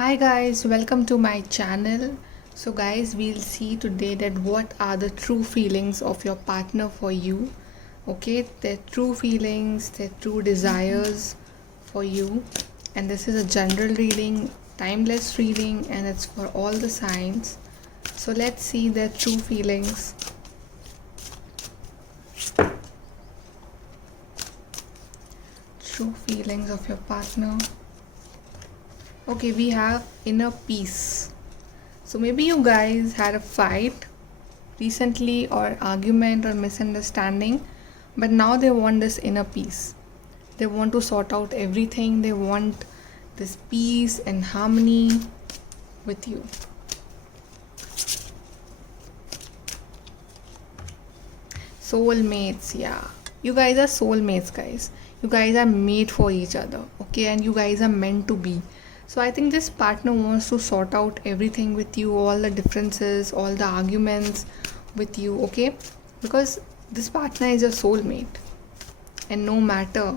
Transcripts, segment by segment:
Hi guys, welcome to my channel. So guys, we'll see today that what are the true feelings of your partner for you. Okay, their true feelings, their true desires for you. And this is a general reading, timeless reading, and it's for all the signs. So let's see their true feelings. True feelings of your partner. Okay, we have inner peace. So maybe you guys had a fight recently, or argument or misunderstanding, but now they want this inner peace. They want to sort out everything. They want this peace and harmony with you. Soulmates, yeah. You guys are soulmates, guys. You guys are made for each other, okay? And you guys are meant to be. So I think this partner wants to sort out everything with you, all the differences, all the arguments with you, okay? Because this partner is your soulmate. And no matter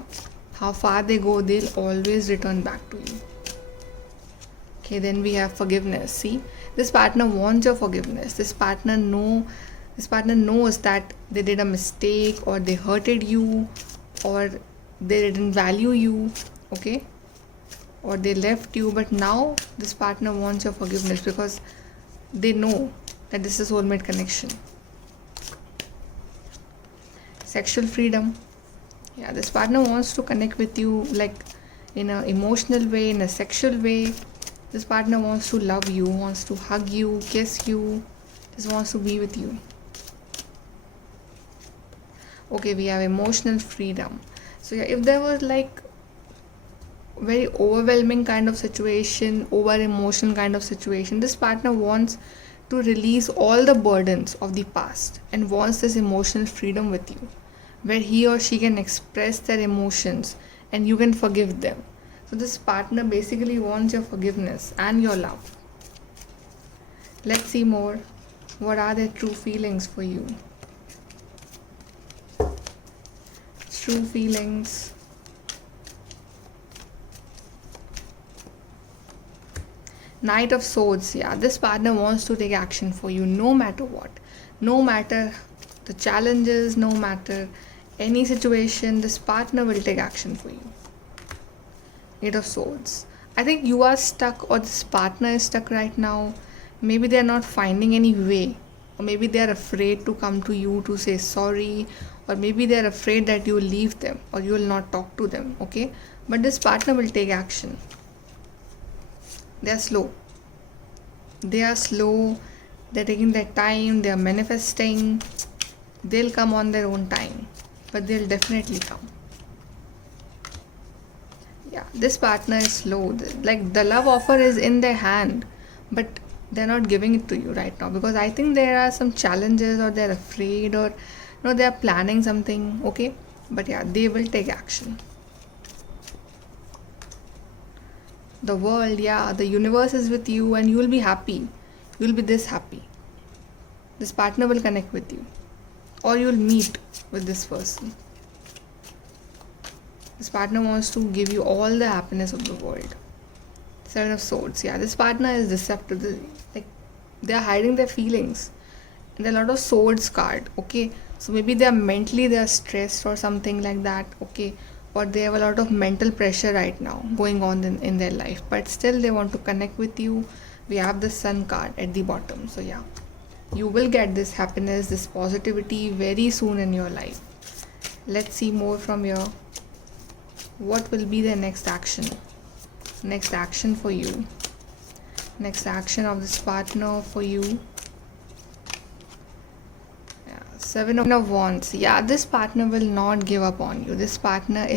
how far they go, they'll always return back to you. Okay, then we have forgiveness. See, this partner wants your forgiveness. This partner knows that they did a mistake, or they hurted you, or they didn't value you, okay, or they left you. But now this partner wants your forgiveness because they know that this is soulmate connection. Sexual freedom. Yeah, this partner wants to connect with you, like in an emotional way, in a sexual way. This partner wants to love you, wants to hug you, kiss you, just wants to be with you. Okay, we have emotional freedom. So yeah, if there was like very overwhelming kind of situation, over emotional kind of situation, this partner wants to release all the burdens of the past and wants this emotional freedom with you, where he or she can express their emotions and you can forgive them. So this partner basically wants your forgiveness and your love. Let's see more. What are their true feelings for you? True feelings. Knight of Swords. Yeah, this partner wants to take action for you no matter what. No matter the challenges, no matter any situation, this partner will take action for you. Eight of Swords. I think you are stuck, or this partner is stuck right now. Maybe they are not finding any way, or maybe they are afraid to come to you to say sorry, or maybe they are afraid that you will leave them or you will not talk to them, okay? But this partner will take action. They are slow. They're taking their time, they are manifesting. They'll come on their own time, but they'll definitely come. Yeah, this partner is slow. Like the love offer is in their hand, but they're not giving it to you right now because I think there are some challenges, or they're afraid, or they're planning something, okay? But yeah, they will take action. The world, yeah, the universe is with you and you will be happy. You'll be this happy. This partner will connect with you, or you'll meet with this person. This partner wants to give you all the happiness of the world. Seven of Swords. Yeah, this partner is deceptive. Like they are hiding their feelings. And there are a lot of swords card. Okay, so maybe they are stressed or something like that. Okay, or they have a lot of mental pressure right now going on in their life. But still, they want to connect with you. We have the Sun card at the bottom. So yeah, you will get this happiness, this positivity very soon in your life. Let's see more from here. What will be the next action? Next action for you. Next action of this partner for you. Yeah, Seven of Wands. Yeah, this partner will not give up on you. This partner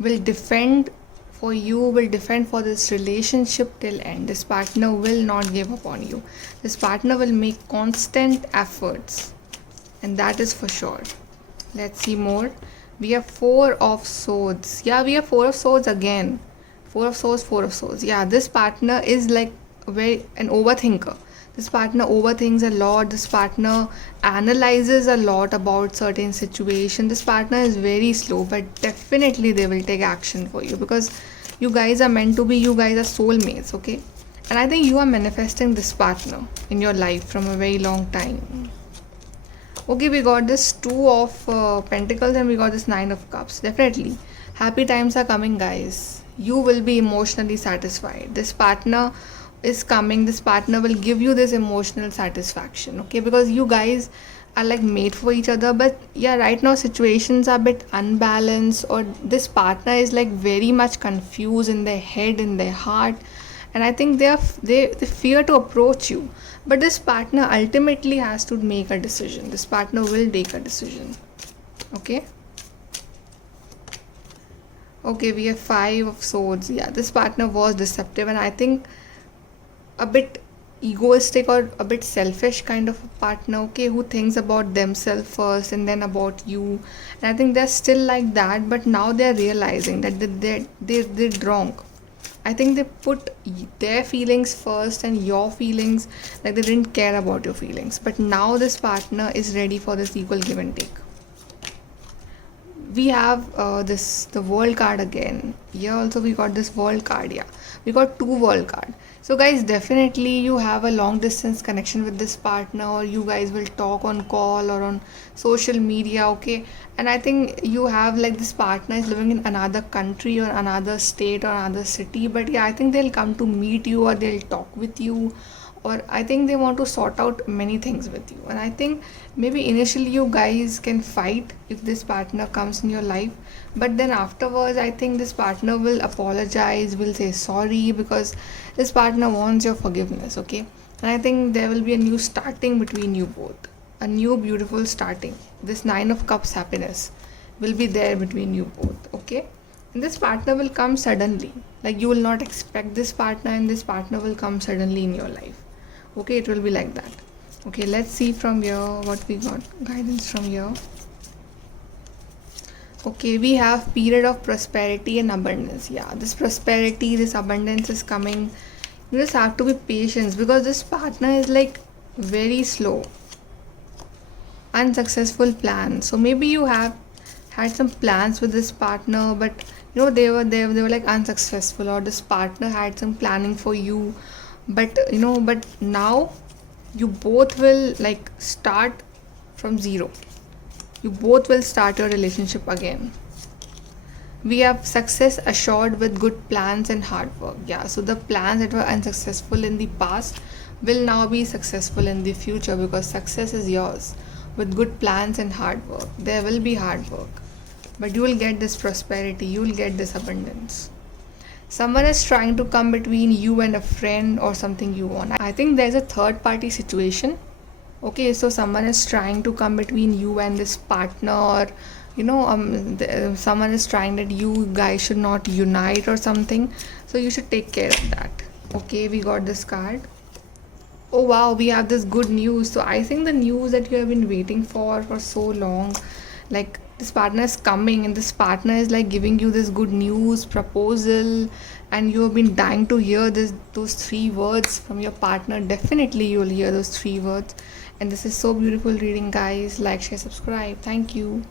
will defend for you, will defend for this relationship till end. This partner will not give up on you. This partner will make constant efforts, and that is for sure. Let's see more. We have Four of Swords. Yeah, we have Four of Swords again. Four of Swords, Four of Swords. Yeah, this partner is like an overthinker. This partner overthinks a lot. This partner analyzes a lot about certain situation. This partner is very slow, but definitely they will take action for you because you guys are meant to be. You guys are soulmates, okay? And I think you are manifesting this partner in your life from a very long time. Okay, we got this two of pentacles and we got this nine of cups. Definitely happy times are coming, guys. You will be emotionally satisfied. This partner is coming. This partner will give you this emotional satisfaction, okay, because you guys are like made for each other. But yeah, right now situations are a bit unbalanced, or this partner is like very much confused in their head, in their heart, and I think they fear to approach you. But this partner ultimately has to make a decision. This partner will take a decision, okay. Okay, we have five of swords. Yeah, this partner was deceptive, and I think a bit egoistic or a bit selfish kind of a partner, okay, who thinks about themselves first and then about you. And I think they're still like that, but now they're realizing that they did wrong. I think they put their feelings first and your feelings, like they didn't care about your feelings. But now this partner is ready for this equal give and take. We have the world card again. Here also we got this world card. Yeah, we got two world card. So guys, definitely you have a long distance connection with this partner, or you guys will talk on call or on social media, okay. And I think you have like this partner is living in another country or another state or another city, but yeah, I think they'll come to meet you or they'll talk with you, or I think they want to sort out many things with you. And I think maybe initially you guys can fight if this partner comes in your life, but then afterwards I think this partner will apologize, will say sorry, because this partner wants your forgiveness, okay. And I think there will be a new starting between you both, a new beautiful starting. This nine of cups happiness will be there between you both, okay. And this partner will come suddenly, like you will not expect this partner, and this partner will come suddenly in your life, okay. It will be like that. Okay, let's see from here what we got guidance from here. Okay, we have period of prosperity and abundance. Yeah, this prosperity, this abundance is coming. You just have to be patient, because this partner is like very slow, unsuccessful plan. So maybe you have had some plans with this partner, but you know they were like unsuccessful, or this partner had some planning for you, but you know, but now you both will like start from zero. You both will start your relationship again. We have success assured with good plans and hard work. Yeah, so the plans that were unsuccessful in the past will now be successful in the future, because success is yours with good plans and hard work. There will be hard work, but you will get this prosperity, you will get this abundance. Someone is trying to come between you and a friend or something you want. I think there's a third party situation. Okay, so someone is trying to come between you and this partner, or you know, someone is trying that you guys should not unite or something. So you should take care of that. Okay, we got this card. Oh wow, we have this good news. So I think the news that you have been waiting for so long, like this partner is coming, and this partner is like giving you this good news proposal, and you have been dying to hear those three words from your partner. Definitely you will hear those three words. And this is so beautiful reading, guys. Like, share, subscribe. Thank you.